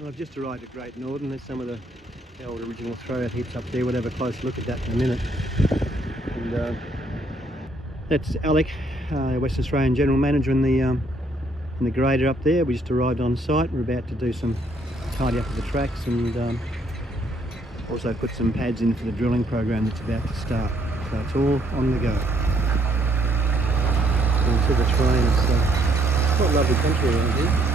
Well, I've just arrived at Great Northern. There's some of the old original throwout heaps up there. We'll have a close look at that in a minute. And that's Alec, West Australian General Manager, in the grader up there. We just arrived on site. We're about to do some tidy up of the tracks and also put some pads in for the drilling program that's about to start. So it's all on the go. You can see the terrain. It's quite lovely country around here.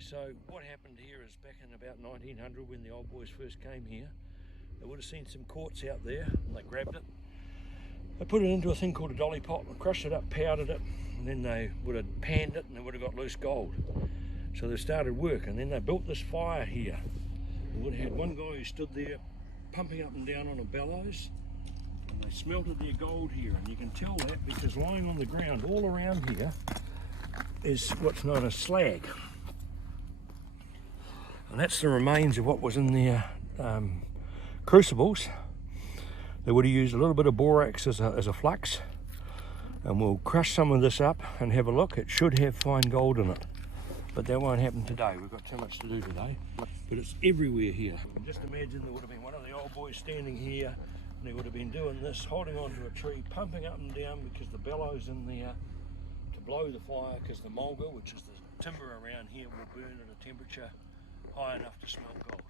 So what happened here is back in about 1900, when the old boys first came here, they would have seen some quartz out there and they grabbed it. They put it into a thing called a dolly pot and crushed it up, powdered it, and then they would have panned it and they would have got loose gold. So they started work, and then they built this fire here. They would have had one guy who stood there pumping up and down on a bellows, and they smelted their gold here, and you can tell that because lying on the ground all around here is what's known as slag. And that's the remains of what was in their crucibles. They would have used a little bit of borax as a flux, and we'll crush some of this up and have a look. It should have fine gold in it, but that won't happen today. We've got too much to do today. But it's everywhere here. Just imagine there would have been one of the old boys standing here, and he would have been doing this, holding onto a tree, pumping up and down because the bellows in there to blow the fire, because the mulga, which is the timber around here, will burn at a temperature high enough to smell gold.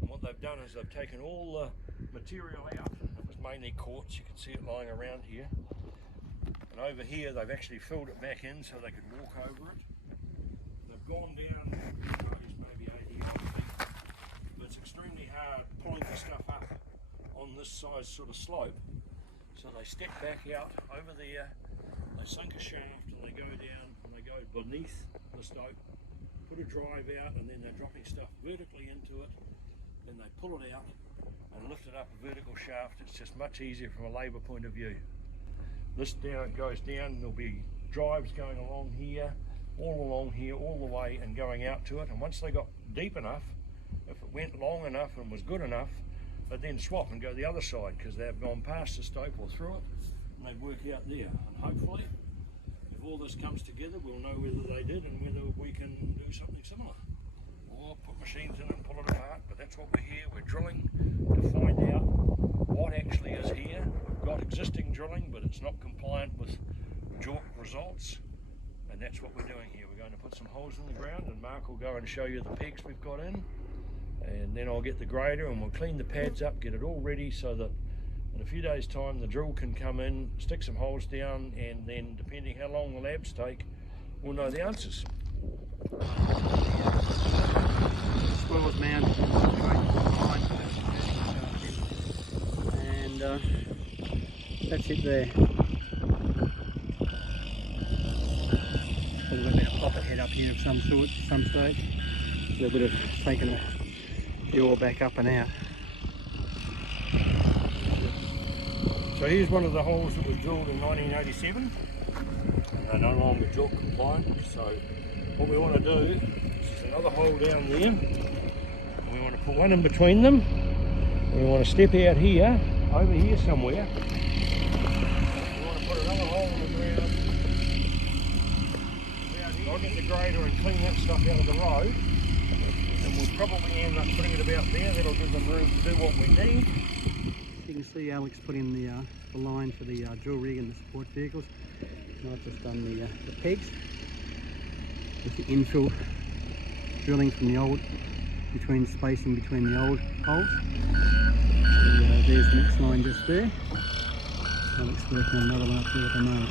And what they've done is they've taken all the material out. It was mainly quartz, you can see it lying around here. And over here they've actually filled it back in so they could walk over it. They've gone down, maybe 80 odd feet, but it's extremely hard pulling the stuff up on this size sort of slope. So they step back out over there, they sink a shaft and they go down and they go beneath the stope, put a drive out, and then they're dropping stuff vertically into it. Then they pull it out and lift it up a vertical shaft. It's just much easier from a labour point of view. This down, it goes down, there'll be drives going along here, all the way and going out to it. And once they got deep enough, if it went long enough and was good enough, they'd then swap and go the other side because they've gone past the stope or through it, and they'd work out there. And hopefully, if all this comes together, we'll know whether they did and whether we can do something similar. Or put machines in and pull it apart, but that's what we're here. We're drilling to find out what actually is here. We've got existing drilling, but it's not compliant with JORC results, and that's what we're doing here. We're going to put some holes in the ground, and Mark will go and show you the pegs we've got in, and then I'll get the grader and we'll clean the pads up, get it all ready so that in a few days' time the drill can come in, stick some holes down, and then depending how long the labs take, we'll know the answers. Spoils mound, and that's it there. Probably going to pop a head up here of some sort at some stage. They would have taken the ore back up and out. So here's one of the holes that was drilled in 1987. They're no longer JORC compliant, so what we want to do is another hole down there. We want to put one in between them. We want to step out here, over here somewhere. We want to put another hole in the ground. I'll get the grader and clean that stuff out of the road. And we'll probably end up putting it about there. That'll give them room to do what we need. You can see Alex put in the line for the drill rig and the support vehicles. And I've just done the pegs with the infill drilling from the old, spacing between the old holes. And there's the next line just there. Alex working on another one up there at the moment.